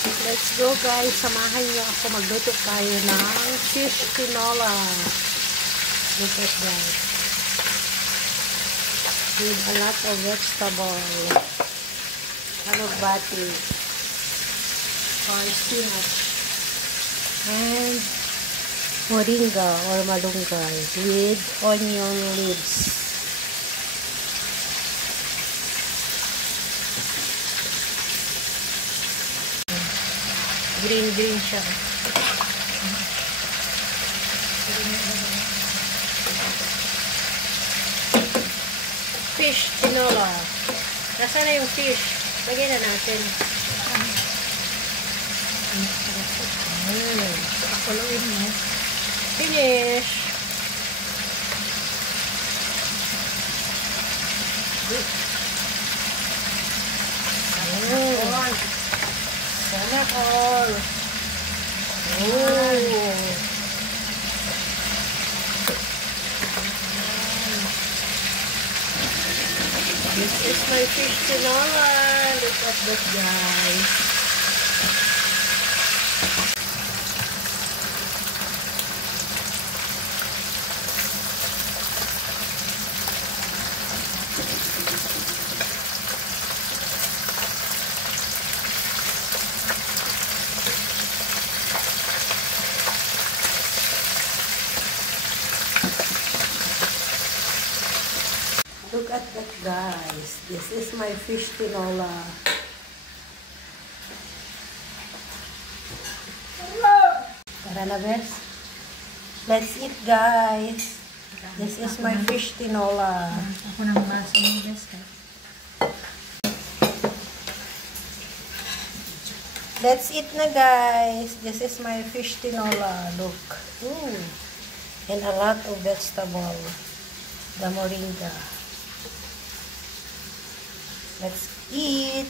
Let's go guys, samahan niyo ako magluto tayo ng fish tinola. Look at that. With a lot of vegetable. Alugbati. Or spinach. And moringa or malunggay with onion leaves. Green siya. Fish tinola. Nasaan na yung fish? Lagyan na natin. Pakuluin mo. Finish. Sana all. This is my fish tinola. Look at that, guys. Look at that, guys. This is my fish tinola. Tara na, bes. Let's eat, guys. This is my fish tinola. Ako nang basa mo, bes. Let's eat na, guys. This is my fish tinola. Look. And a lot of vegetable. The moringa. Let's eat.